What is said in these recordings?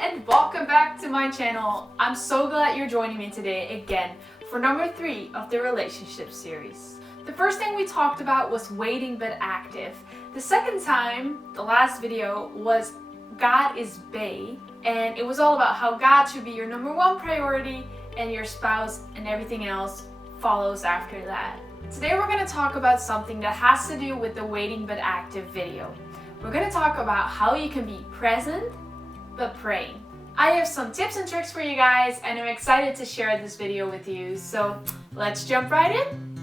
and welcome back to my channel. I'm so glad you're joining me today again for number 3 of the relationship series. The first thing we talked about was waiting but active. The second time, the last video, was God is bae, and it was all about how God should be your number 1 priority and your spouse and everything else follows after that. Today we're going to talk about something that has to do with the waiting but active video. We're going to talk about how you can be present but praying. I have some tips and tricks for you guys, and I'm excited to share this video with you. So let's jump right in.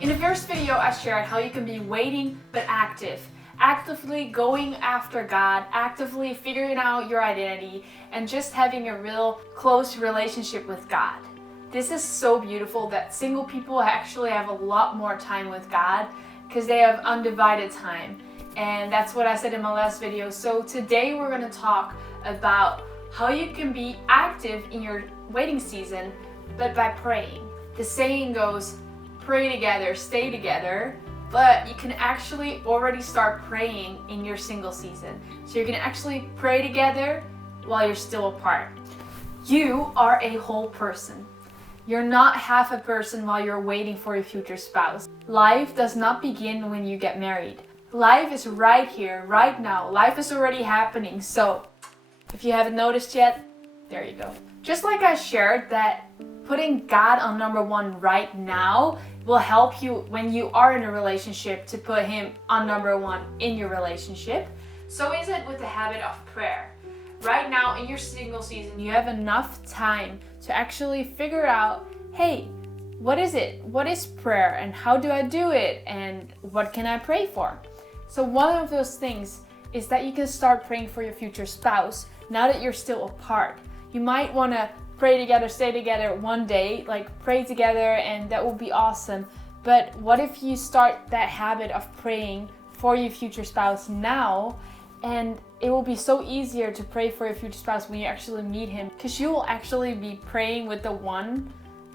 In the first video, I shared how you can be waiting but active. Actively going after God, actively figuring out your identity, and just having a real close relationship with God. This is so beautiful that single people actually have a lot more time with God because they have undivided time. And that's what I said in my last video. So today we're going to talk about how you can be active in your waiting season, but by praying. The saying goes, pray together, stay together. But you can actually already start praying in your single season. So you can actually pray together while you're still apart. You are a whole person. You're not half a person while you're waiting for your future spouse. Life does not begin when you get married. Life is right here, right now. Life is already happening. So if you haven't noticed yet, there you go. Just like I shared that putting God on number 1 right now will help you when you are in a relationship to put Him on number 1 in your relationship. So is it with the habit of prayer. Right now in your single season, you have enough time to actually figure out, hey, what is it? What is prayer and how do I do it? And what can I pray for? So one of those things is that you can start praying for your future spouse now that you're still apart. You might want to pray together, stay together one day, like pray together, and that will be awesome. But what if you start that habit of praying for your future spouse now, and it will be so easier to pray for your future spouse when you actually meet him, because you will actually be praying with the one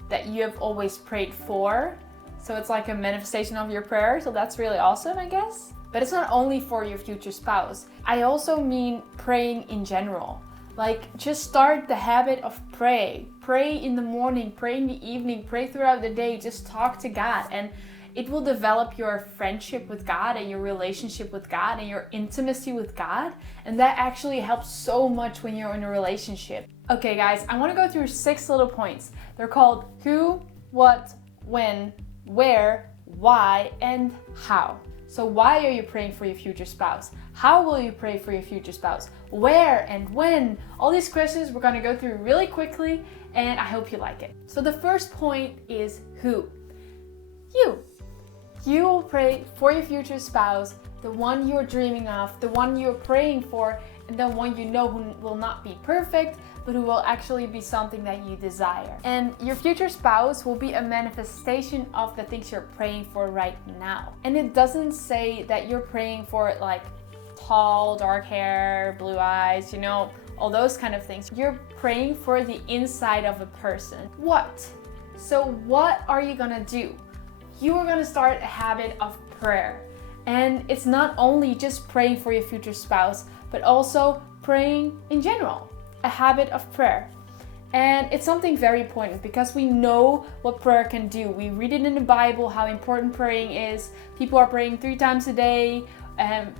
that you have always prayed for. So it's like a manifestation of your prayer. So that's really awesome, I guess. But it's not only for your future spouse. I also mean praying in general. Like, just start the habit of pray. Pray in the morning, pray in the evening, pray throughout the day. Just talk to God, and it will develop your friendship with God and your relationship with God and your intimacy with God. And that actually helps so much when you're in a relationship. Okay guys, I want to go through 6 little points. They're called who, what, when, where, why, and how. So why are you praying for your future spouse? How will you pray for your future spouse? Where and when? All these questions we're going to go through really quickly, and I hope you like it. So the first point is who. You. You will pray for your future spouse, the one you're dreaming of, the one you're praying for, and the one you know who will not be perfect, but who will actually be something that you desire. And your future spouse will be a manifestation of the things you're praying for right now. And it doesn't say that you're praying for like tall, dark hair, blue eyes, you know, all those kind of things. You're praying for the inside of a person. What? So what are you gonna do? You are gonna start a habit of prayer. And it's not only just praying for your future spouse, but also praying in general. A habit of prayer. And it's something very important because we know what prayer can do. We read it in the Bible, how important praying is. People are praying 3 times a day,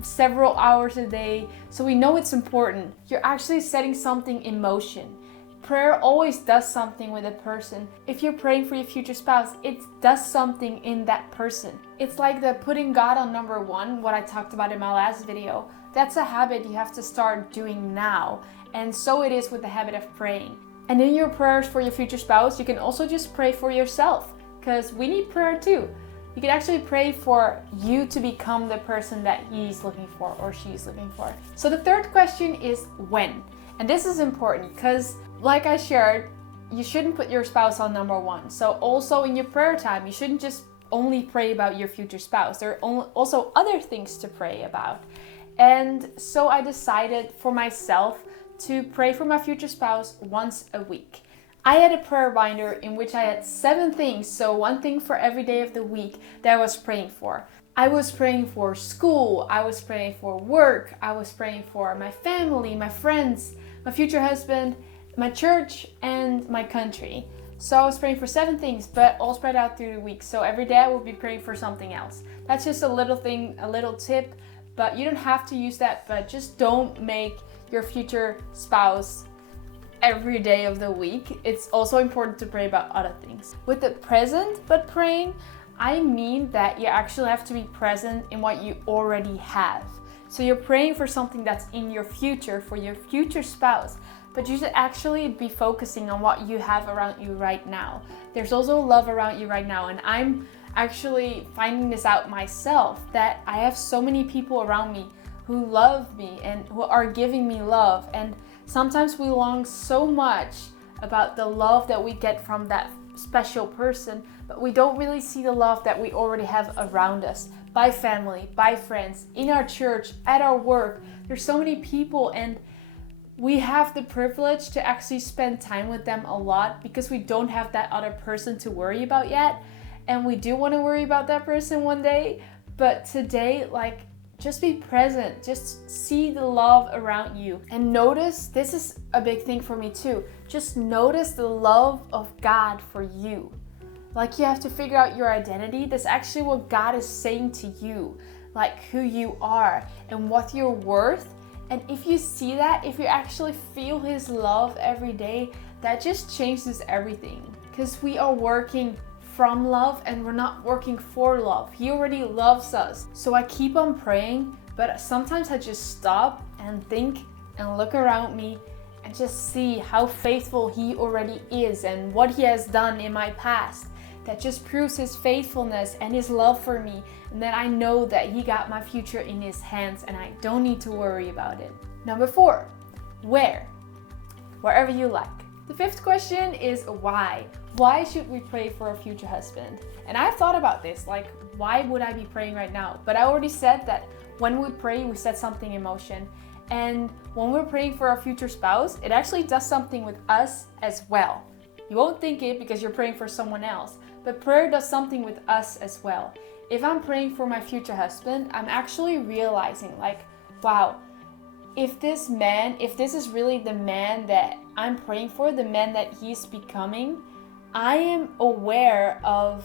several hours a day. So we know it's important. You're actually setting something in motion. Prayer always does something with a person. If you're praying for your future spouse, it does something in that person. It's like the putting God on number 1, what I talked about in my last video. That's a habit you have to start doing now. And so it is with the habit of praying. And in your prayers for your future spouse, you can also just pray for yourself, because we need prayer too. You can actually pray for you to become the person that he's looking for or she's looking for. So the third question is when. And this is important because, like I shared, you shouldn't put your spouse on number 1. So also in your prayer time, you shouldn't just only pray about your future spouse. There are also other things to pray about. And so I decided for myself to pray for my future spouse once a week. I had a prayer binder in which I had 7 things, so 1 thing for every day of the week that I was praying for. I was praying for school, I was praying for work, I was praying for my family, my friends, my future husband, my church, and my country. So I was praying for 7 things, but all spread out through the week. So every day I will be praying for something else. That's just a little thing, a little tip, but you don't have to use that, but just don't make your future spouse every day of the week. It's also important to pray about other things. With the present but praying, I mean that you actually have to be present in what you already have. So you're praying for something that's in your future, for your future spouse, but you should actually be focusing on what you have around you right now. There's also love around you right now, and I'm actually finding this out myself, that I have so many people around me who love me and who are giving me love, and sometimes we long so much about the love that we get from that special person, but we don't really see the love that we already have around us, by family, by friends, in our church, at our work. There's so many people, and we have the privilege to actually spend time with them a lot because we don't have that other person to worry about yet, and we do want to worry about that person one day. But today, just be present, just see the love around you, and notice, this is a big thing for me too, just notice the love of God for you. You have to figure out your identity. That's actually what God is saying to you, who you are and what you're worth. And if you see that, if you actually feel His love every day, that just changes everything, because we are working from love and we're not working for love. He already loves us. So I keep on praying, but sometimes I just stop and think and look around me and just see how faithful He already is and what He has done in my past. That just proves His faithfulness and His love for me, and then I know that He got my future in His hands and I don't need to worry about it. Number 4, where? Wherever you like. The 5th question is why? Why should we pray for a future husband? And I've thought about this, why would I be praying right now? But I already said that when we pray, we set something in motion. And when we're praying for our future spouse, it actually does something with us as well. You won't think it because you're praying for someone else, but prayer does something with us as well. If I'm praying for my future husband, I'm actually realizing, wow, if this is really the man that I'm praying for, the man that he's becoming, I am aware of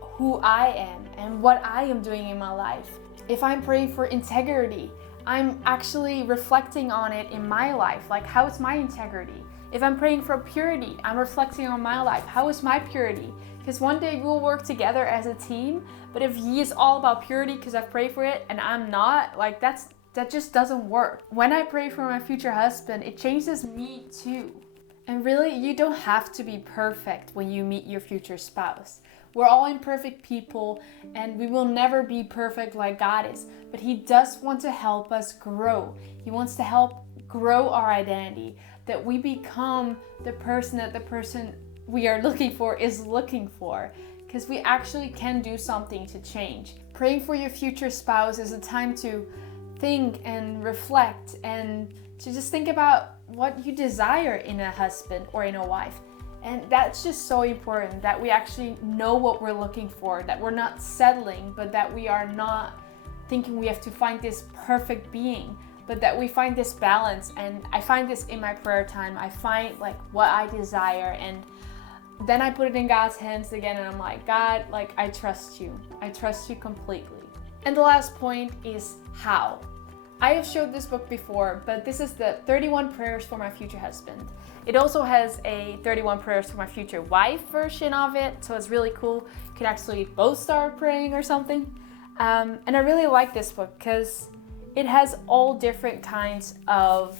who I am and what I am doing in my life. If I'm praying for integrity, I'm actually reflecting on it in my life. How is my integrity? If I'm praying for purity, I'm reflecting on my life. How is my purity? Because one day we'll work together as a team, but if he is all about purity because I've prayed for it and I'm not, that just doesn't work. When I pray for my future husband, it changes me too. And really, you don't have to be perfect when you meet your future spouse. We're all imperfect people and we will never be perfect like God is, but He does want to help us grow. He wants to help grow our identity, that we become the person that the person we are looking for is looking for, because we actually can do something to change. Praying for your future spouse is a time to think and reflect and to just think about what you desire in a husband or in a wife. And that's just so important, that we actually know what we're looking for, that we're not settling, but that we are not thinking we have to find this perfect being, but that we find this balance. And I find this in my prayer time. I find what I desire, and then I put it in God's hands again, and I'm like, God, I trust you. I trust you completely. And the last point is how. I have showed this book before, but this is the 31 prayers for my future husband. It also has a 31 prayers for my future wife version of it, so it's really cool. You can actually both start praying or something. And I really like this book because it has all different kinds of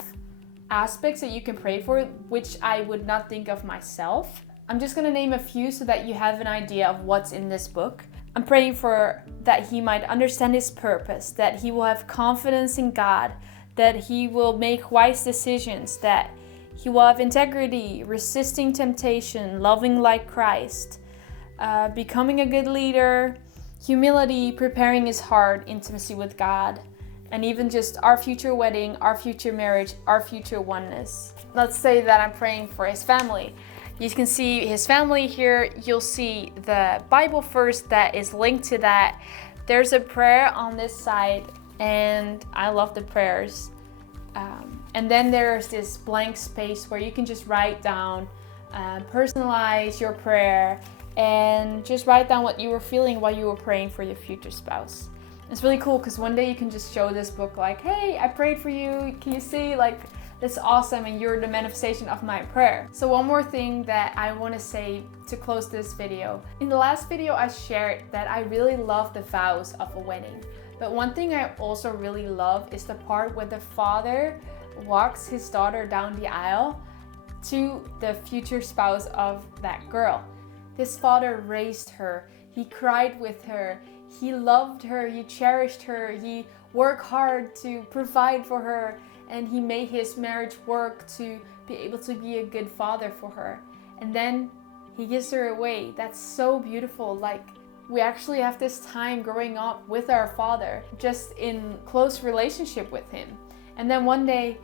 aspects that you can pray for, which I would not think of myself. I'm just gonna name a few so that you have an idea of what's in this book. I'm praying for that he might understand his purpose, that he will have confidence in God, that he will make wise decisions, that he will have integrity, resisting temptation, loving like Christ, becoming a good leader, humility, preparing his heart, intimacy with God, and even just our future wedding, our future marriage, our future oneness. Let's say that I'm praying for his family. You can see his family here. You'll see the Bible verse that is linked to that there's a prayer on this side, and I love the prayers. And then there's this blank space where you can just write down, personalize your prayer, and just write down what you were feeling while you were praying for your future spouse. It's really cool because one day you can just show this book like, hey, I prayed for you. Can you see? Like, that's awesome, and you're the manifestation of my prayer. So one more thing that I want to say to close this video. In the last video, I shared that I really love the vows of a wedding. But one thing I also really love is the part where the father walks his daughter down the aisle to the future spouse of that girl. This father raised her, he cried with her, he loved her, he cherished her, he worked hard to provide for her, and he made his marriage work to be able to be a good father for her. And then he gives her away. That's so beautiful. Like, we actually have this time growing up with our father, just in close relationship with him. And then one day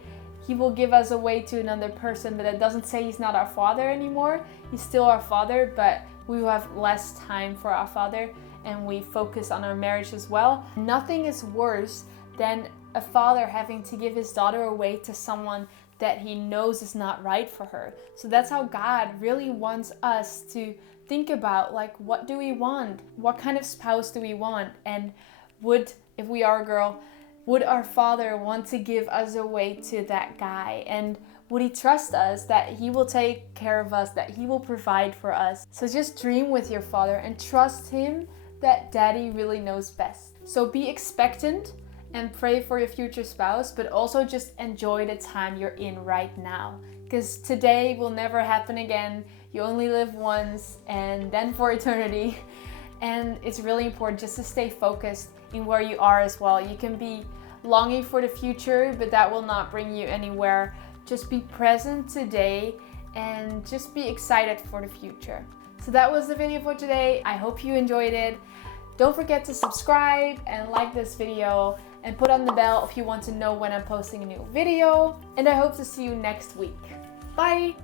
he will give us away to another person, but that doesn't say he's not our father anymore. He's still our father, but we will have less time for our father, and we focus on our marriage as well. Nothing is worse than a father having to give his daughter away to someone that he knows is not right for her. So that's how God really wants us to think about, like, what do we want? What kind of spouse do we want? And if we are a girl, would our father want to give us away to that guy? And would he trust us that he will take care of us, that he will provide for us? So just dream with your father and trust him that daddy really knows best. So be expectant and pray for your future spouse, but also just enjoy the time you're in right now. Because today will never happen again. You only live once, and then for eternity. And it's really important just to stay focused in where you are as well. You can be longing for the future, but that will not bring you anywhere. Just be present today and just be excited for the future. So that was the video for today. I hope you enjoyed it. Don't forget to subscribe and like this video, and put on the bell if you want to know when I'm posting a new video. And I hope to see you next week. Bye!